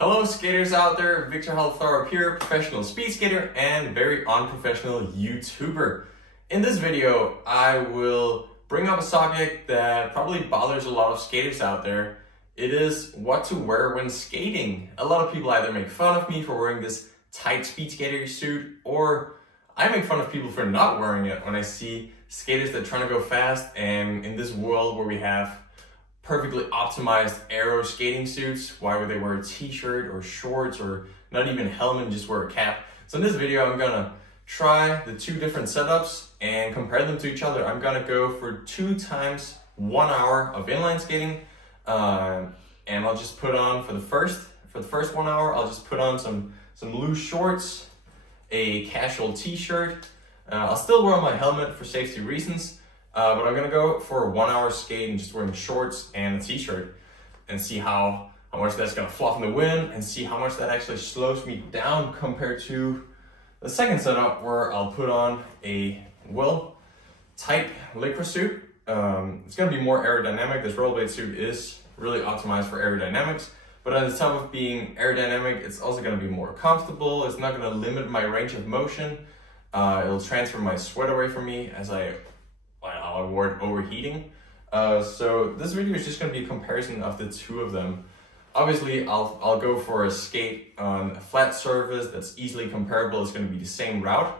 Hello skaters out there, Viktor Thorup here, professional speed skater and very unprofessional YouTuber. In this video, I will bring up a subject that probably bothers a lot of skaters out there. It is what to wear when skating. A lot of people either make fun of me for wearing this tight speed skater suit, or I make fun of people for not wearing it when I see skaters that are trying to go fast. And in this world where we have perfectly optimized aero skating suits, why would they wear a t-shirt or shorts or not even a helmet and just wear a cap? So in this video, I'm gonna try the two different setups and compare them to each other. I'm gonna go for 2 times 1 hour of inline skating, and I'll just put on for the first 1 hour, I'll just put on some loose shorts, a casual t-shirt. I'll still wear my helmet for safety reasons. But I'm gonna go for a 1 hour skate and just wearing shorts and a t-shirt and see how much that's gonna fluff in the wind and see how much that actually slows me down compared to the second setup where I'll put on a tight lycra suit. It's gonna be more aerodynamic. This rollerblade suit is really optimized for aerodynamics, but on the top of being aerodynamic, it's also gonna be more comfortable. It's not gonna limit my range of motion. It'll transfer my sweat away from me as I'll avoid overheating. So this video is just going to be a comparison of the two of them. Obviously, I'll go for a skate on a flat surface that's easily comparable. It's going to be the same route.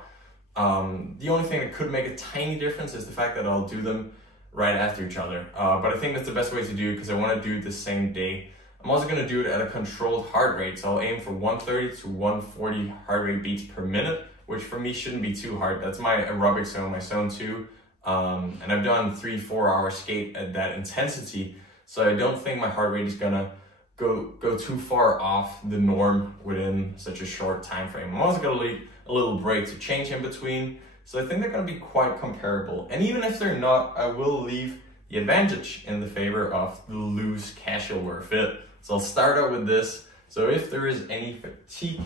The only thing that could make a tiny difference is the fact that I'll do them right after each other. But I think that's the best way to do it because I want to do it the same day. I'm also going to do it at a controlled heart rate. So I'll aim for 130 to 140 heart rate beats per minute, which for me shouldn't be too hard. That's my aerobic zone, my zone 2. And I've done 3-4 hour skate at that intensity, so I don't think my heart rate is gonna go too far off the norm within such a short time frame. I'm also gonna leave a little break to change in between, so I think they're gonna be quite comparable. And even if they're not, I will leave the advantage in the favor of the loose casual wear fit. So I'll start out with this. So if there is any fatigue,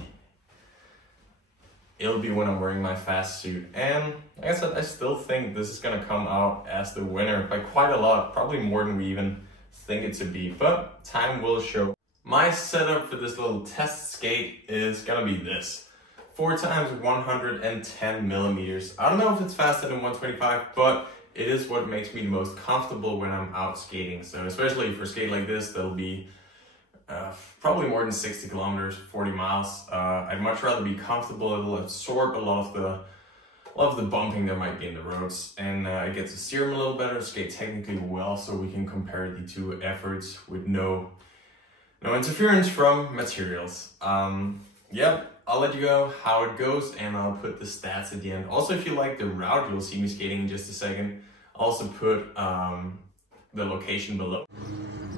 it'll be when I'm wearing my fast suit. And like I said, I still think this is gonna come out as the winner by quite a lot, probably more than we even think it to be, but time will show. My setup for this little test skate is gonna be this. 4 times 110 millimeters. I don't know if it's faster than 125, but it is what makes me the most comfortable when I'm out skating. So especially for a skate like this, that'll be probably more than 60 kilometers, 40 miles. I'd much rather be comfortable. It'll absorb a lot of the bumping that might be in the roads, and I get to steer them a little better, skate technically well, so we can compare the two efforts with no interference from materials. Yeah, I'll let you know how it goes, and I'll put the stats at the end. Also, if you like the route, you'll see me skating in just a second. I'll also put the location below.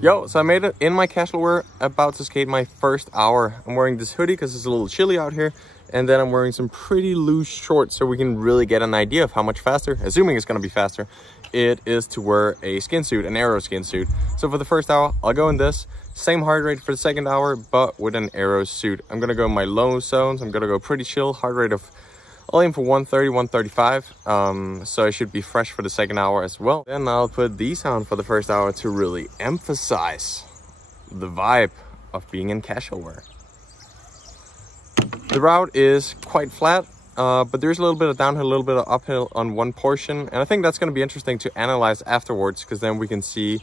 Yo, so I made it in my casual wear, about to skate my first hour. I'm wearing this hoodie because it's a little chilly out here, and then I'm wearing some pretty loose shorts so we can really get an idea of how much faster, assuming it's going to be faster, it is to wear a skin suit, an aero skin suit. So for the first hour, I'll go in this, same heart rate for the second hour, but with an aero suit. I'm going to go in my low zones, I'm going to go pretty chill, heart rate of, I'll aim for 130, 135, so I should be fresh for the second hour as well. Then I'll put these on for the first hour to really emphasize the vibe of being in casual wear. The route is quite flat, but there's a little bit of downhill, a little bit of uphill on one portion, and I think that's going to be interesting to analyze afterwards, because then we can see,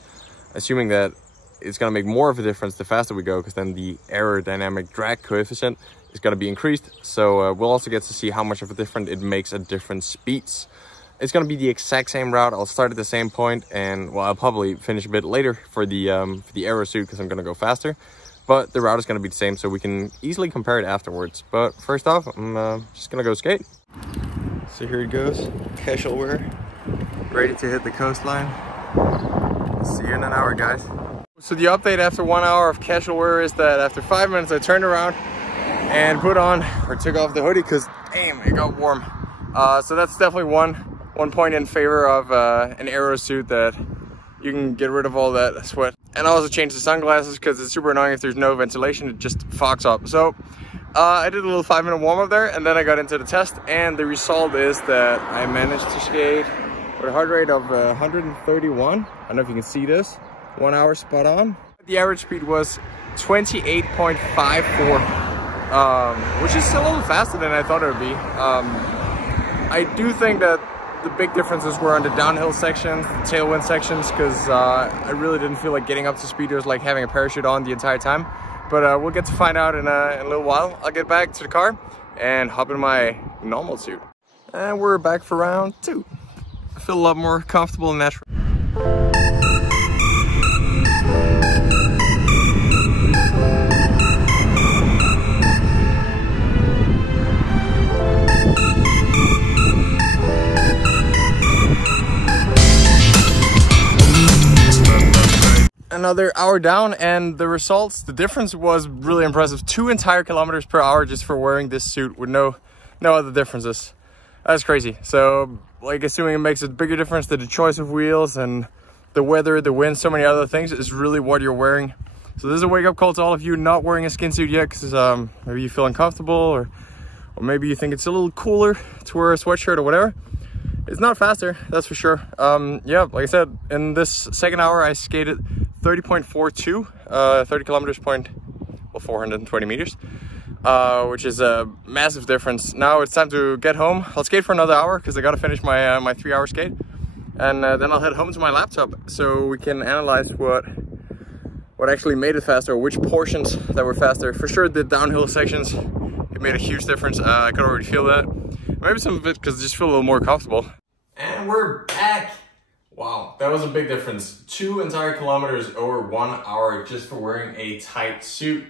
assuming that it's going to make more of a difference the faster we go, because then the aerodynamic drag coefficient is going to be increased. So we'll also get to see how much of a difference it makes at different speeds. It's going to be the exact same route. I'll start at the same point, and well, I'll probably finish a bit later for the aero suit because I'm going to go faster. But the route is going to be the same, so we can easily compare it afterwards. But first off, I'm just going to go skate. So here it goes, casual wear, ready to hit the coastline. See you in an hour, guys. So the update after 1 hour of casual wear is that after 5 minutes I turned around and put on or took off the hoodie because damn, it got warm. So that's definitely one point in favor of an aero suit, that you can get rid of all that sweat. And I also changed the sunglasses because it's super annoying if there's no ventilation, it just fogs up. So I did a little 5-minute warm-up there, and then I got into the test, and the result is that I managed to skate with a heart rate of 131. I don't know if you can see this. 1 hour spot on. the average speed was 28.54, which is still a little faster than I thought it would be. I do think that the big differences were on the downhill sections, the tailwind sections, because I really didn't feel like getting up to speed. It was like having a parachute on the entire time. But we'll get to find out in a little while. I'll get back to the car and hop in my normal suit. And we're back for round 2. I feel a lot more comfortable and natural. Another hour down, and the results, the difference was really impressive. 2 entire kilometers per hour just for wearing this suit with no other differences. That's crazy. So, like, assuming it makes a bigger difference to the choice of wheels and the weather, the wind, so many other things, is really what you're wearing. So this is a wake-up call to all of you not wearing a skin suit yet, because maybe you feel uncomfortable, or maybe you think it's a little cooler to wear a sweatshirt or whatever. It's not faster, that's for sure. Yeah, like I said, in this second hour I skated 30.42, 30 kilometers 420 meters, which is a massive difference. Now it's time to get home. I'll skate for another hour because I gotta finish my my 3-hour skate, and then I'll head home to my laptop so we can analyze what actually made it faster, or which portions that were faster. For sure, the downhill sections, it made a huge difference. I could already feel that. Maybe some of it because I just feel a little more comfortable. And we're back. Wow, that was a big difference. 2 entire kilometers over 1 hour just for wearing a tight suit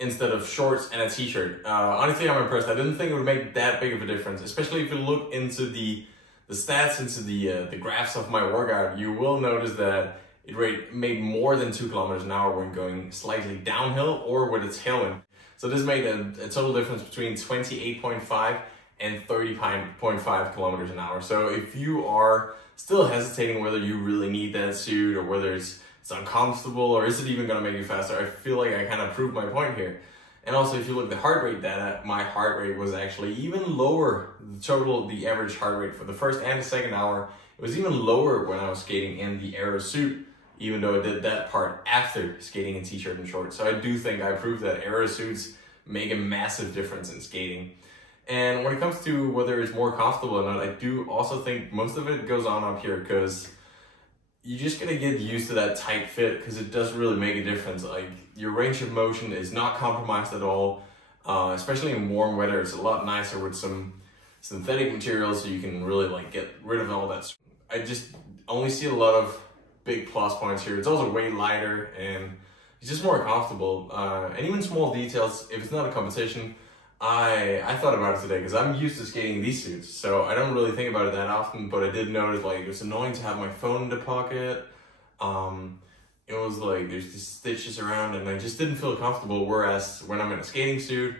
instead of shorts and a t-shirt. Honestly, I'm impressed. I didn't think it would make that big of a difference, especially if you look into the stats, into the graphs of my workout. You will notice that it made more than 2 kilometers an hour when going slightly downhill or with a tailwind. So this made a total difference between 28.5 and 30.5 kilometers an hour. So if you are still hesitating whether you really need that suit, or whether it's uncomfortable, or is it even gonna make you faster, I feel like I kind of proved my point here. And also, if you look at the heart rate data, my heart rate was actually even lower. The average heart rate for the first and the second hour, it was even lower when I was skating in the aero suit, even though I did that part after skating in t-shirt and shorts. So I do think I proved that aero suits make a massive difference in skating. And when it comes to whether it's more comfortable or not, I do also think most of it goes on up here, because you just gotta get used to that tight fit, because it does really make a difference. Like, your range of motion is not compromised at all, especially in warm weather. It's a lot nicer with some synthetic material, so you can really like get rid of all that. I just only see a lot of big plus points here. It's also way lighter, and it's just more comfortable. And even small details, if it's not a competition, I thought about it today because I'm used to skating these suits, so I don't really think about it that often, but I did notice like it was annoying to have my phone in the pocket. It was like there's these stitches around and I just didn't feel comfortable, whereas when I'm in a skating suit,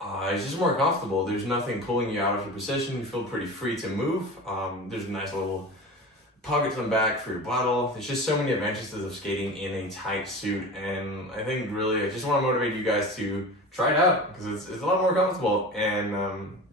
it's just more comfortable. There's nothing pulling you out of your position. You feel pretty free to move. There's a nice little pocket on the back for your bottle. There's just so many advantages of skating in a tight suit, and I think really I just want to motivate you guys to try it out, because it's a lot more comfortable, and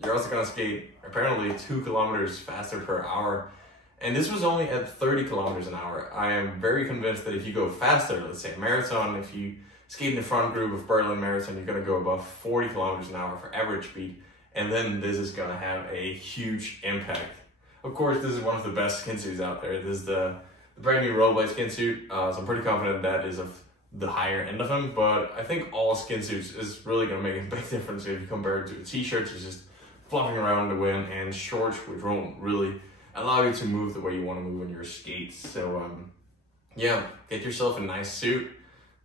you're also gonna skate apparently 2 kilometers faster per hour, and this was only at 30 kilometers an hour. I am very convinced that if you go faster, let's say a marathon, if you skate in the front group of Berlin Marathon, you're gonna go above 40 kilometers an hour for average speed, and then this is gonna have a huge impact. Of course, this is one of the best skin suits out there. This is the brand new Rollerblade skin suit, so I'm pretty confident that is of the higher end of them, but I think all skin suits is really gonna make a big difference if you compare it to t-shirts, which is just fluffing around in the wind, and shorts, which won't really allow you to move the way you want to move on your skates. So yeah, get yourself a nice suit,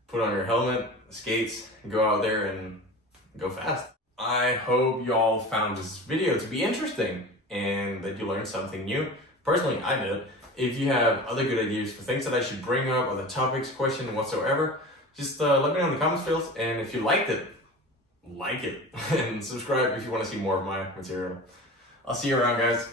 put on your helmet, skates, and go out there and go fast. I hope y'all found this video to be interesting and that you learned something new. Personally, I did. If you have other good ideas for things that I should bring up, other topics, question whatsoever, just let me know in the comments field. And if you liked it, like it and subscribe if you want to see more of my material. I'll see you around, guys.